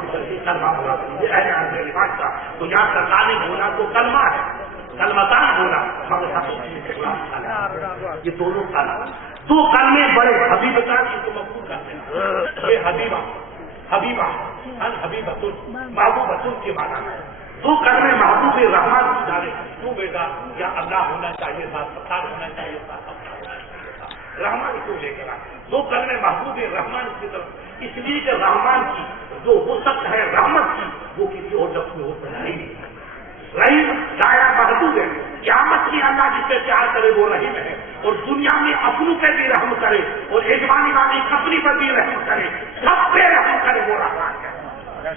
چھوڑ کر کے کلمہ بولا یہ اہل عرب بادشاہ تو یہاں سرکار نے بولا تو کلمہ ہے کلمتان بولا مگر یہ دونوں کلمہ دو کلمے بڑے حبیبتان کی تو مقبول کرتے ہیں یہ حبیبہ الحبیبۃ محبوبۃ کے معنی ہے دو کلمے محبوب رحمان کی جانے تو بیٹا کیا اللہ ہونا چاہیے تھا ستار ہونا چاہیے تھا رحمان کو لے کر دو کلمے محبوب رحمان کی طرف اس لیے کہ رحمان کی جو وسعت ہے رحمت کی وہ کسی اور لفظ میں ہو سکتا نہیں رحیم دائرہ محدود ہے قیامت کی اللہ جس سے پیار کرے وہ رحیم ہے اور دنیا میں اپنوں پہ بھی رحم کرے اور ایجوانی والی کپڑی پر بھی رحم کرے سب پہ رحم کرے وہ رحمان ہے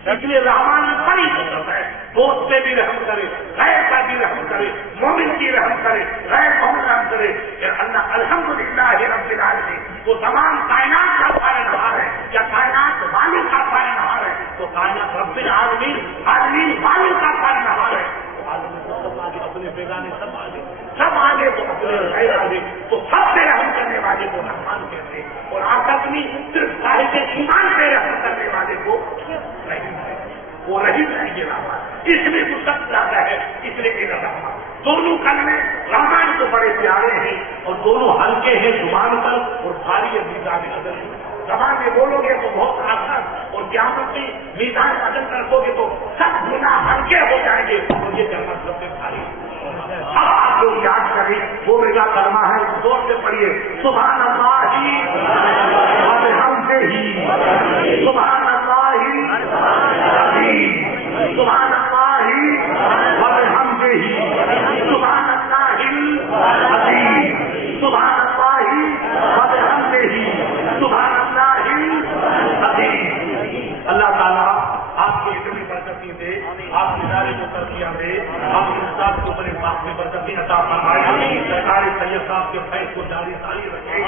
اس لیے رحمان بڑی قدرت ہے دوست پہ بھی رحم کرے غیر پر بھی رحم کرے مومن کی رحم کرے غیر مومن رحم کرے اللہ الحمدللہ رب العالمین وہ تمام کائنات کا پالنہار ہے یا کائنات والوں کا پالنہار ہے تو کائنات رب العالمین عالمین والوں کا پالنہار ہے اپنے بیگانے سب آگے تو اپنے غیر آگے تو سب سے رحم کرنے والے کو رحمان کہتے ہیں اور آخرت میں صرف صاحب ایمان پہ رحم کرنے والے کو رحیم ہے وہ رحیم ہے یہ رحمان اس میں وسعت زیادہ ہے اس لیے کہ رحمان دونوں کلمے رحمان کو بڑے پیارے ہیں اور دونوں ہلکے ہیں زبان پر اور بھاری ہے میزان عدل زبان میں بولو گے تو بہت آسان اور قیامت میں میزان عدل رکھو گے تو سب گناہ ہلکے ہو جائیں گے اور یہ کلمہ سب سے بھاری اب آپ لوگ یاد کریں وہ میرا کلمہ ہے زور سے پڑھیے سبحان اللہ ہی بحمدہ ہی سبحان اللہ ہی سبحان اللہ ہی بحمدہ ہی سبحان اللہ العظیم سبحان اللہ ہی بحمدہ ہی سبحان اللہ العظیم اللہ تعالیٰ آپ کی اتنی برکتی دے آپ ادارے کو ترقیاں دے آپ استاد کو بڑے باپ میں برکتی عطا فرمائے سرکار سید صاحب کے فیض کو جاری ساری رکھے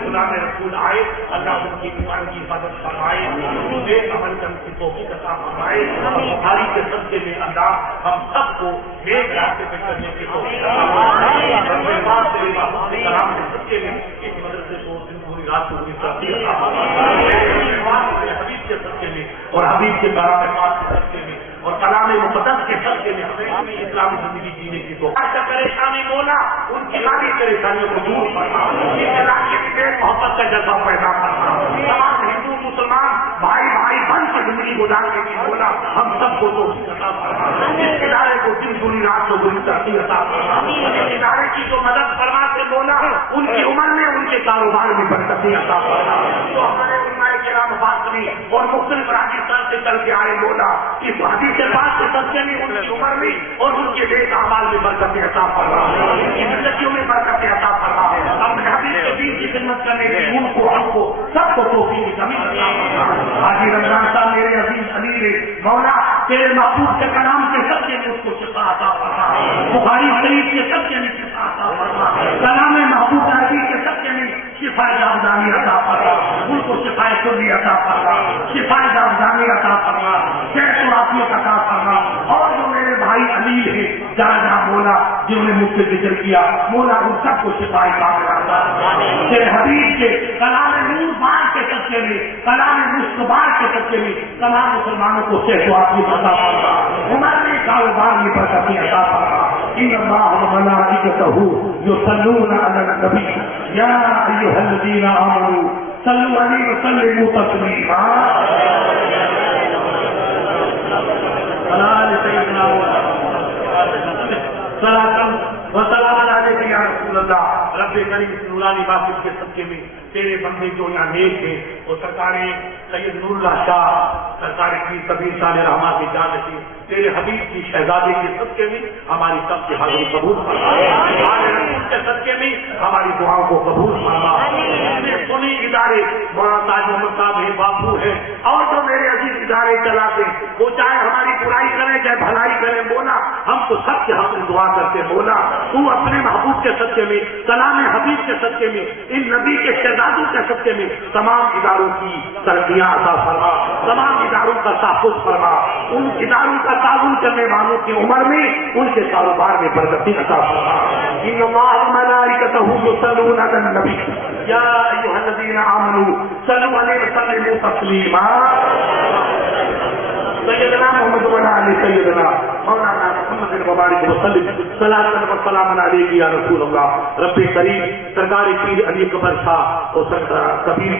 غلام رسول آئے اللہ ان کی ایمان کی حفاظت فرمائے نیک عمل کرنے کی توفیق عطا فرمائے بخاری کے صدقے میں اللہ ہم سب کو نیک راستے پہ کرنے کی توفیق عطا فرمائے کرام کے صدقے میں اس مدرسے کو پوری رات کو پوری ترقی عطا فرمائے حبیب کے صدقے میں اور حبیب کے کلام کے صدقے میں اور کلام مقدس کے صدقے میں ہمیں اسلامی زندگی جینے کی تو پریشانی مولا ان کی ساری پریشانیوں کو دور کرنا محبت کا جذبہ پیدا کرنا تمام ہندو مسلمان بھائی بھائی بن کے زندگی گزارنے کی مولا ہم سب کو تو اس ادارے کو دن پوری رات کو بری ترقی عطا کرنا اس ادارے کی جو مدد فرما سے مولا ان کی عمر میں ان کے کاروبار میں برکتی عطا کرنا جو ہمارے علماء کرام فاطمی اور مختلف راجستھان سے چل کے آئے مولا اس حدیث کے بعد کے سچے میں ان کی عمر میں اور ان کے نیک اعمال میں برکت عطا فرما ان کی زندگیوں میں برکت عطا فرما اپنے حبیب کے دین کی خدمت کرنے کی ان کو ہم کو سب کو توفیق کی کمی عطا فرما حاجی رمضان صاحب میرے عزیز علی مولا تیرے محبوب کے کلام کے سچے میں اس کو شفا عطا فرما بخاری شریف کے سچے میں شفا عطا فرما کلام محبوب نبی کے سچے میں شفا جاودانی عطا فرما ان کو شفا کلی عطا فرما شفا جاودانی عطا فرما صحت و عافیت عطا فرما اور جو میرے بھائی علی ہے جہاں جہاں مولا جنہوں نے مجھ سے ذکر کیا مولا ان سب کو شفائی کامل عطا فرما تیرے حبیب کے کلام نور بار کے سچے میں کلام مصطفیٰ کے سچے میں تمام مسلمانوں کو صحت و عافیت عطا فرما عمر میں کاروبار میں برکتی عطا فرما ان اللہ وملائکتہ یصلون علی النبی یا ایھا الذین آمنوا صلوا علیہ وسلموا تسلیما وسلام علیہ یا رسول اللہ رب کریم نورانی باسط کے صدقے میں تیرے بندے جو یہاں نیک ہیں اور سرکار سید نور اللہ شاہ سرکار کی کبیر شاہ رحمٰ کی جان رکھی تیرے حبیب کی شہزادی کے صدقے میں ہماری سب کی حاضری قبول فرما کے صدقے میں ہماری دعاؤں کو قبول فرما سنی ادارے مولانا تاج محمد صاحب ہے باپو ہے اور جو میرے عزیز ادارے چلاتے وہ چاہے ہماری برائی کریں چاہے بھلائی کریں مولا ہم تو سب کے حق میں دعا کرتے مولا تو اپنے محبوب کے صدقے میں کلام حبیب کے صدقے میں ان نبی کے شہزادوں کے صدقے میں تمام اداروں کی ترقیاں عطا فرما تمام اداروں کا تحفظ فرما ان اداروں کا تعاون کرنے والوں کی عمر میں ان کے کاروبار میں برکتی عطا فرما ان اللہ وملائکتہ یصلون علی النبی یا ایھا الذین آمنوا صلوا علیہ وسلموا تسلیما علی سیدنا مولانا محمد مبارک وسلم صلاۃ و سلام علیک یا رسول اللہ. رب کریم سرکار پیر علی اکبر شاہ اور کبیر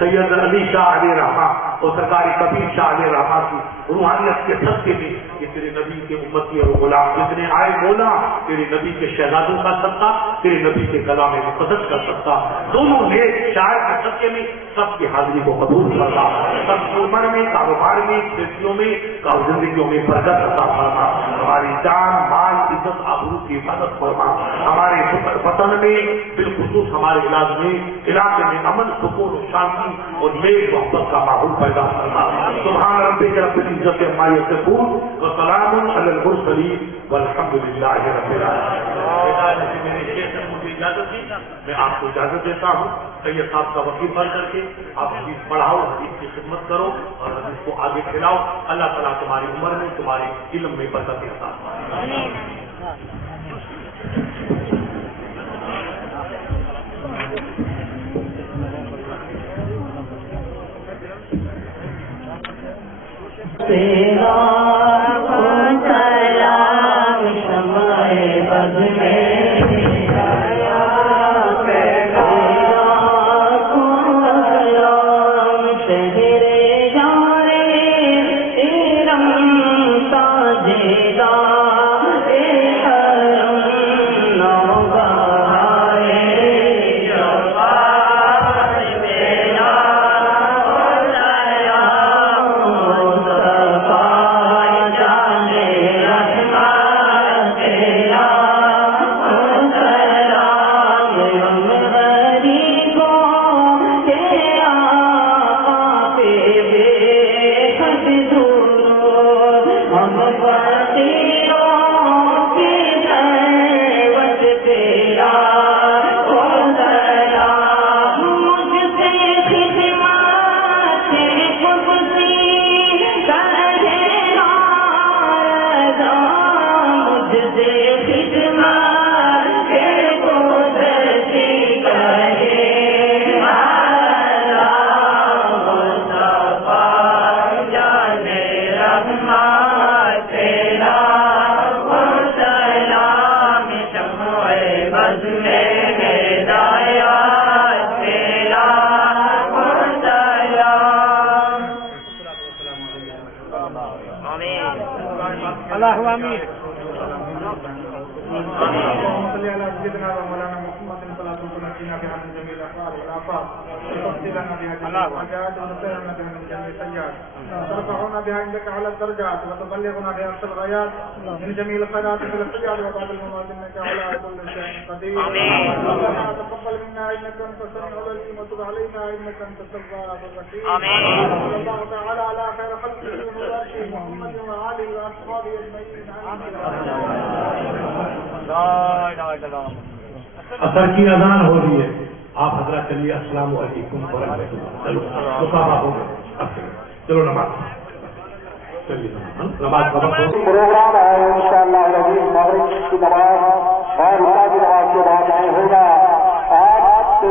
سید علی شاہ علیہ رحمہ اور سرکار کبیر شاہ علیہ رحمہ کی روحانیت کے صدقے میں کہ تیرے نبی کے امتی اور غلام جتنے آئے مولا تیرے نبی کے شہزادوں کا صدقہ تیرے نبی کے کلام مقدس کا صدقہ دونوں نیک شاعر کے صدقے میں سب کی حاضری کو قبول کرنا سب کی عمر میں کاروبار میں کھیتیوں میں زندگیوں میں برکت عطا فرما. ہماری جان مال عزت آبرو کی حفاظت فرما. ہمارے وطن میں بالخصوص ہمارے علاقے میں امن سکون و شانتی اور نیک محبت کا ماحول پیدا فرما. سبحان ربک رب العزت عما یصفون وسلام علی المرسلین والحمد للہ رب العالمین. میرے شیخ نے مجھے اجازت دی, میں آپ کو اجازت دیتا ہوں. سید صاحب کا وکیل بن کر کے آپ حدیث پڑھاؤ, حدیث کی خدمت کرو اور حدیث کو آگے کھلاؤ. اللہ تعالیٰ تمہاری عمر میں تمہارے علم میں برکت عطا فرمائے. ترفعنا بها عندك على الدرجات وتبلغنا بها اقصى الغايات من جميع الخيرات في السجاد وبعد الممات انك على كل شيء قدير. ربنا تقبل منا انك انت السميع العليم وتب علينا انك انت التواب الرحيم. صلى الله تعالى على خير خلقه ومولاته محمد وآله واصحابه اجمعين. لا اله الا الله. اثر کی اذان ہو رہی ہے, آپ حضرات چلیے. السلام علیکم ورحمۃ اللہ. چلو نماز چلیے, نماز پروگرام ہے انشاءاللہ مغرب کی نماز اور عشاء کی نماز کے بعد ہوگا. آپ